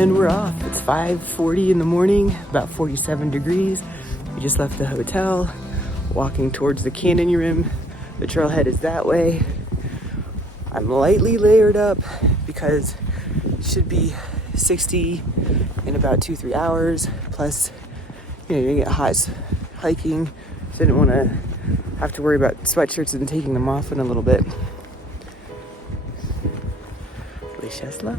And we're off. It's 5:40 in the morning, about 47 degrees. We just left the hotel, walking towards the canyon rim. The trailhead is that way. I'm lightly layered up because it should be 60 in about 2-3 hours. Plus, you get hot hiking, so I didn't want to have to worry about sweatshirts and taking them off in a little bit. Wish us luck.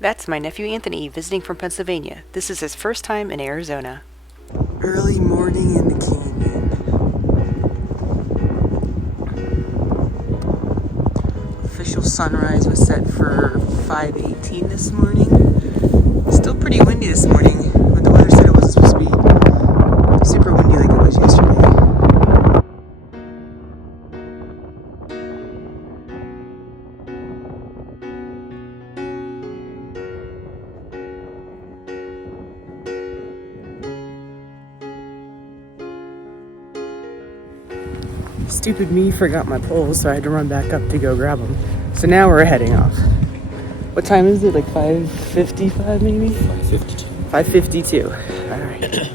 That's my nephew Anthony visiting from Pennsylvania. This is his first time in Arizona. Early morning in the canyon. Official sunrise was set for 5:18 this morning. Still pretty windy this morning, but the weather said it wasn't supposed to be super windy like it was yesterday. Stupid me forgot my poles, so I had to run back up to go grab them. So now we're heading off. What time is it? Like 5:55 maybe? 5:52. 5:52. All right.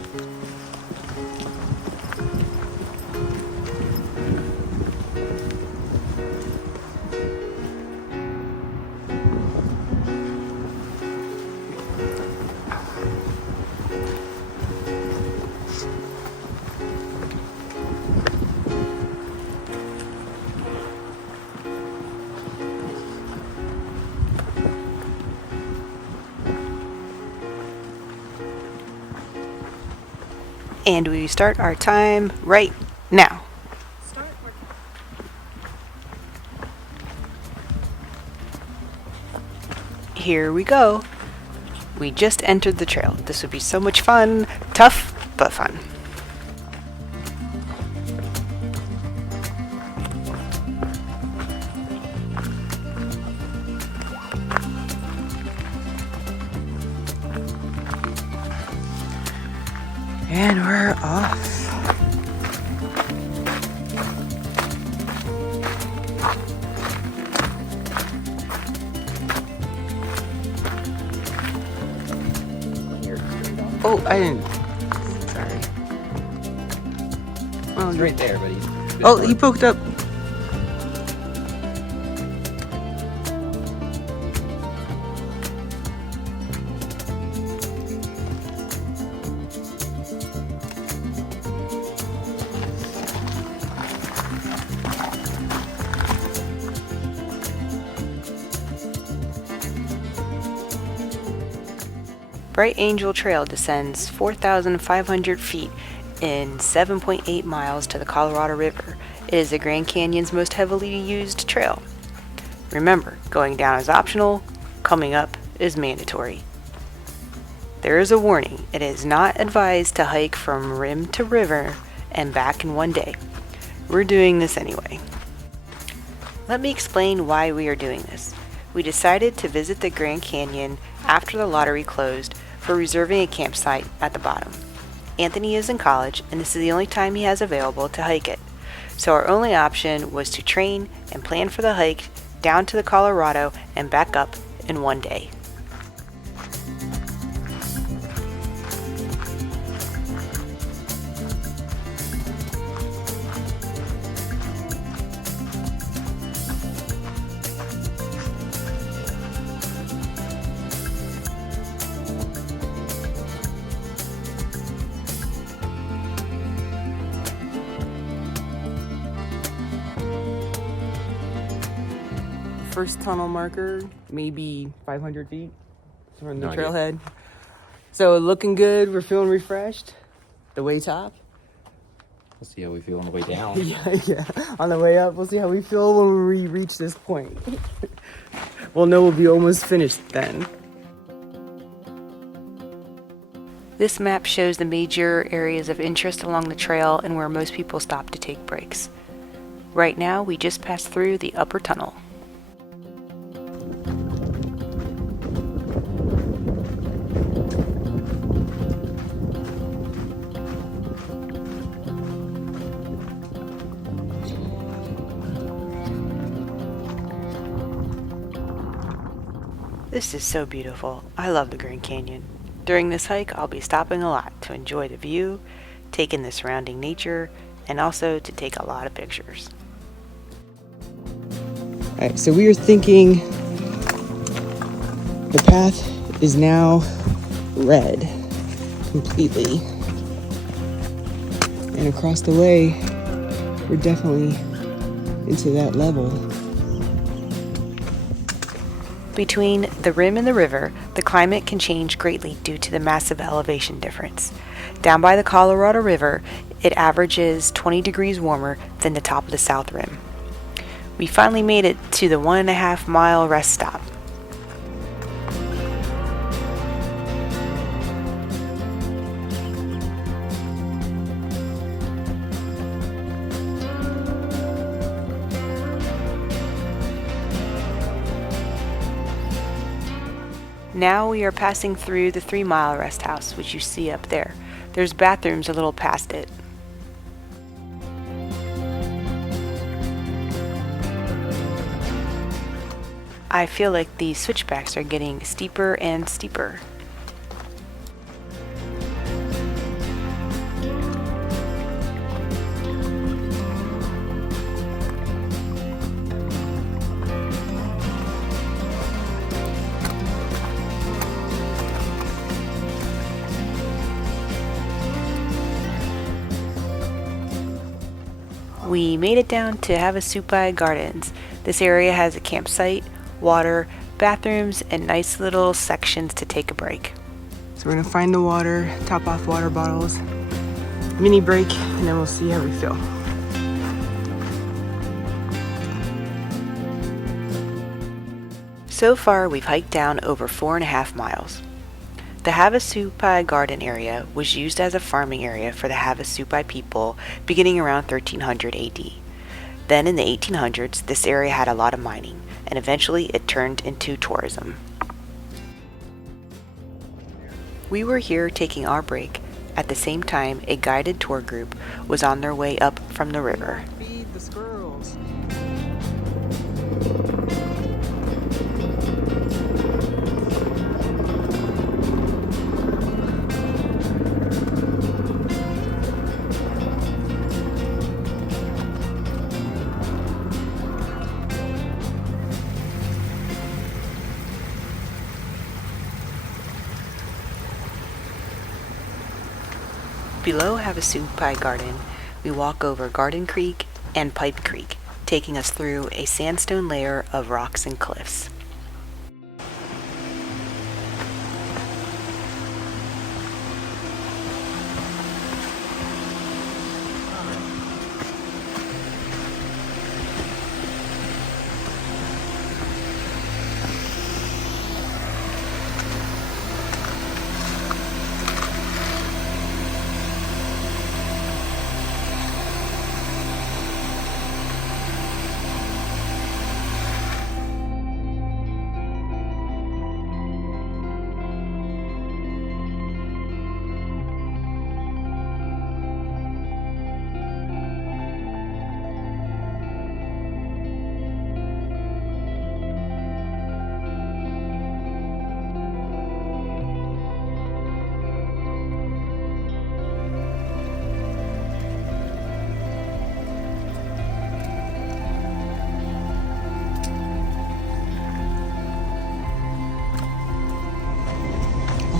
And we start our time right now. Here we go. We just entered the trail. This would be so much fun. Tough, but fun. And we're off. Oh, I didn't. Sorry. Well, it's right there, buddy. Oh, he poked up. Bright Angel Trail descends 4,500 feet in 7.8 miles to the Colorado River. It is the Grand Canyon's most heavily used trail. Remember, going down is optional, coming up is mandatory. There is a warning. It is not advised to hike from rim to river and back in one day. We're doing this anyway. Let me explain why we are doing this. We decided to visit the Grand Canyon after the lottery closed for reserving a campsite at the bottom. Anthony is in college, and this is the only time he has available to hike it. So our only option was to train and plan for the hike down to the Colorado and back up in one day. First tunnel marker, maybe 500 feet from the trailhead. So looking good, we're feeling refreshed. The way top. We'll see how we feel on the way down. yeah. On the way up, we'll see how we feel when we reach this point. We'll know we'll be almost finished then. This map shows the major areas of interest along the trail and where most people stop to take breaks. Right now, we just passed through the upper tunnel. This is so beautiful. I love the Grand Canyon. During this hike, I'll be stopping a lot to enjoy the view, take in the surrounding nature, and also to take a lot of pictures. Alright, so we are thinking the path is now red completely. And across the way, we're definitely into that level. Between the rim and the river, the climate can change greatly due to the massive elevation difference. Down by the Colorado River, it averages 20 degrees warmer than the top of the south rim. We finally made it to the 1.5 mile rest stop. Now we are passing through the 3 mile rest house, which you see up there. There's bathrooms a little past it. I feel like these switchbacks are getting steeper and steeper. We made it down to Havasupai Gardens. This area has a campsite, water, bathrooms, and nice little sections to take a break. So we're gonna find the water, top off water bottles, mini break, and then we'll see how we feel. So far, we've hiked down over 4.5 miles. The Havasupai Garden area was used as a farming area for the Havasupai people beginning around 1300 AD. Then in the 1800s, this area had a lot of mining, and eventually it turned into tourism. We were here taking our break. At the same time, a guided tour group was on their way up from the river. Feed the squirrels. Below Havasupai Garden, we walk over Garden Creek and Pipe Creek, taking us through a sandstone layer of rocks and cliffs.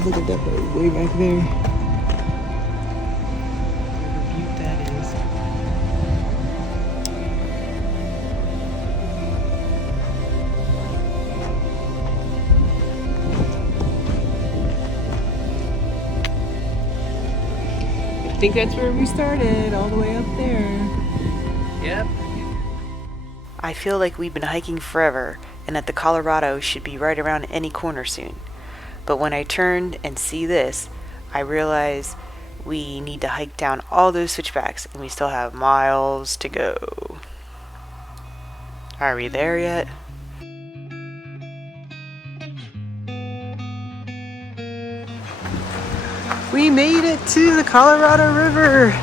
Look at that boat way back there. Whatever view that is. I think that's where we started, all the way up there. Yep. I feel like we've been hiking forever and that the Colorado should be right around any corner soon. But when I turned and see this, I realize we need to hike down all those switchbacks and we still have miles to go. Are we there yet? We made it to the Colorado River.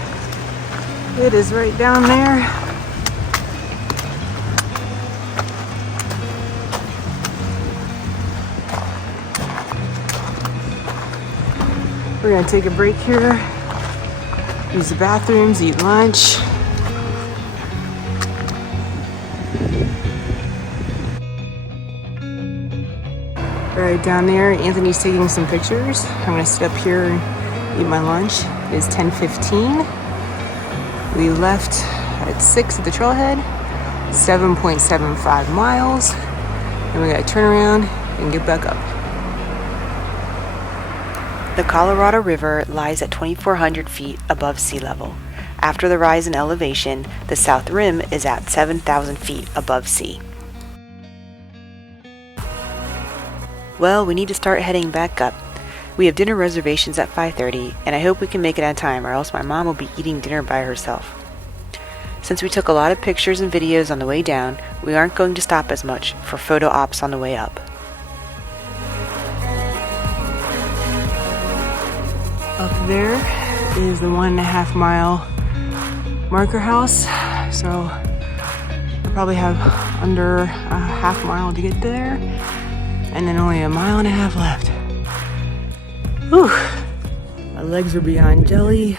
It is right down there. We're gonna take a break here, use the bathrooms, eat lunch. Right down there, Anthony's taking some pictures. I'm gonna sit up here and eat my lunch. It is 10:15. We left at 6 at the trailhead, 7.75 miles. And we gotta turn around and get back up. The Colorado River lies at 2,400 feet above sea level. After the rise in elevation, the south rim is at 7,000 feet above sea. Well, we need to start heading back up. We have dinner reservations at 5:30, and I hope we can make it on time, or else my mom will be eating dinner by herself. Since we took a lot of pictures and videos on the way down, we aren't going to stop as much for photo ops on the way up. Up there is the 1.5 mile marker house. So I probably have under a half mile to get there, and then only 1.5 miles left. Whew. My legs are beyond jelly.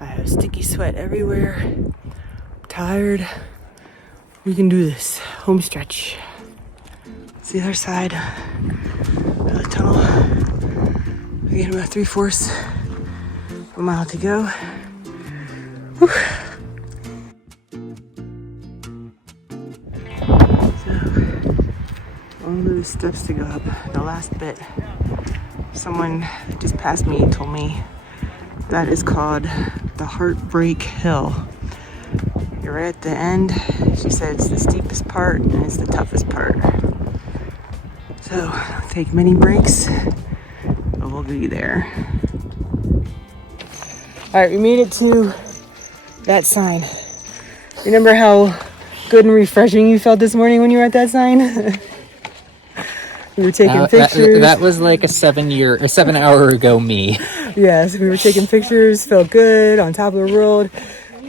I have sticky sweat everywhere. I'm tired. We can do this. Home stretch. It's the other side of the tunnel. Again, about 3/4 of a mile to go. Whew. So, all those steps to go up. The last bit. Someone that just passed me told me that is called the Heartbreak Hill. You're right at the end. She said it's the steepest part and it's the toughest part. So, take many breaks, but we'll be there. All right, we made it to that sign. Remember how good and refreshing you felt this morning when you were at that sign? We were taking pictures. That was like a 7 hour ago me. Yes, we were taking pictures, felt good, on top of the world.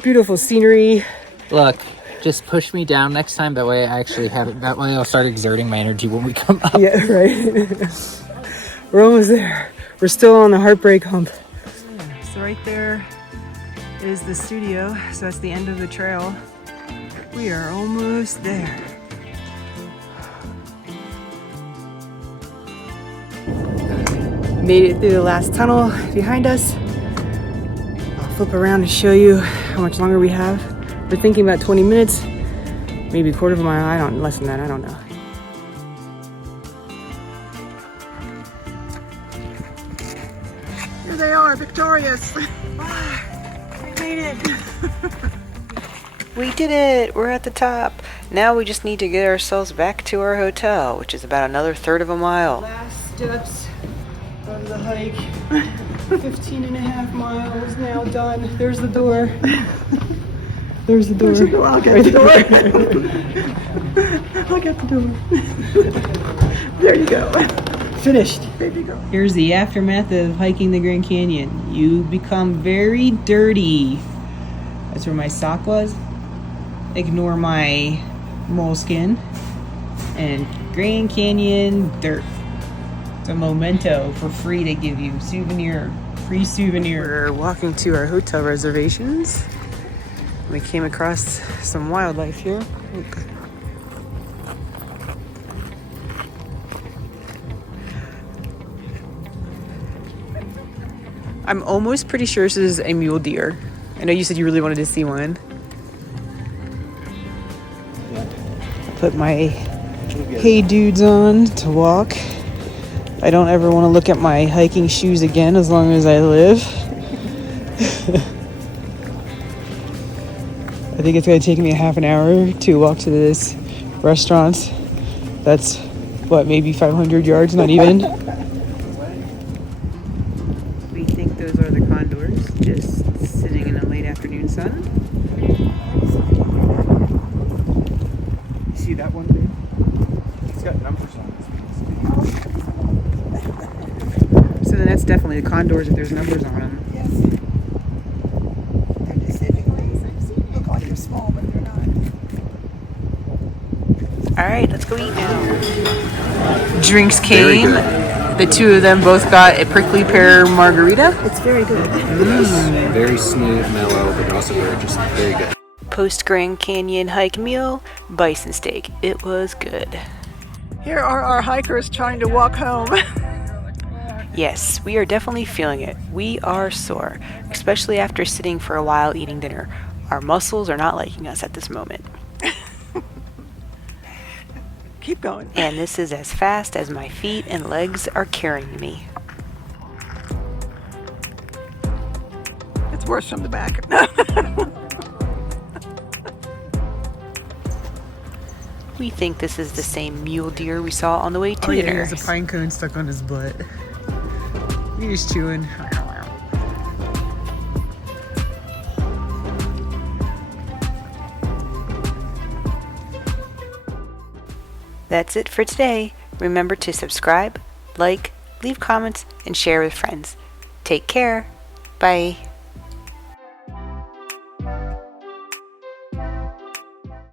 Beautiful scenery. Look, just push me down next time. That way I actually have it. That way I'll start exerting my energy when we come up. Yeah, right. We're almost there. We're still on the heartbreak hump. So right there is the studio. So that's the end of the trail. We are almost there. Made it through the last tunnel behind us. I'll flip around to show you how much longer we have. We're thinking about 20 minutes, maybe a quarter of a mile. Less than that, I don't know. Here they are, victorious. We made it. We did it! We're at the top. Now we just need to get ourselves back to our hotel, which is about another 1/3 of a mile. Last steps of the hike. 15.5 miles now done. There's the door. There's the door. Where'd you go? I'll get the door. I'll get the door. There you go. Finished. There you go. Here's the aftermath of hiking the Grand Canyon. You become very dirty. That's where my sock was. Ignore my moleskin. And Grand Canyon dirt. It's a memento for free to give you. Free souvenir. We're walking to our hotel reservations. We came across some wildlife here. Look. I'm almost pretty sure this is a mule deer. I know you said you really wanted to see one. Put my Hey Dudes on to walk. I don't ever want to look at my hiking shoes again as long as I live. I think it's going to take me a half an hour to walk to this restaurant. That's, what, maybe 500 yards, not even. We think those are the condors, just sitting in the late afternoon sun. You see that one, babe? It's got numbers on it. So then that's definitely the condors if there's numbers on them. Yes. They're deciduous. Look like they're small, but they're not. Alright, let's go eat now. Drinks came. The two of them both got a prickly pear margarita. It's very good. Very smooth, mellow, but also just very good. Post Grand Canyon hike meal, bison steak. It was good. Here are our hikers trying to walk home. Yes, we are definitely feeling it. We are sore, especially after sitting for a while eating dinner. Our muscles are not liking us at this moment. Keep going. And this is as fast as my feet and legs are carrying me. It's worse from the back. We think this is the same mule deer we saw on the way to Oh yeah, he dinner. has a pine cone stuck on his butt. He's chewing. That's it for today. Remember to subscribe, like, leave comments, and share with friends. Take care. Bye.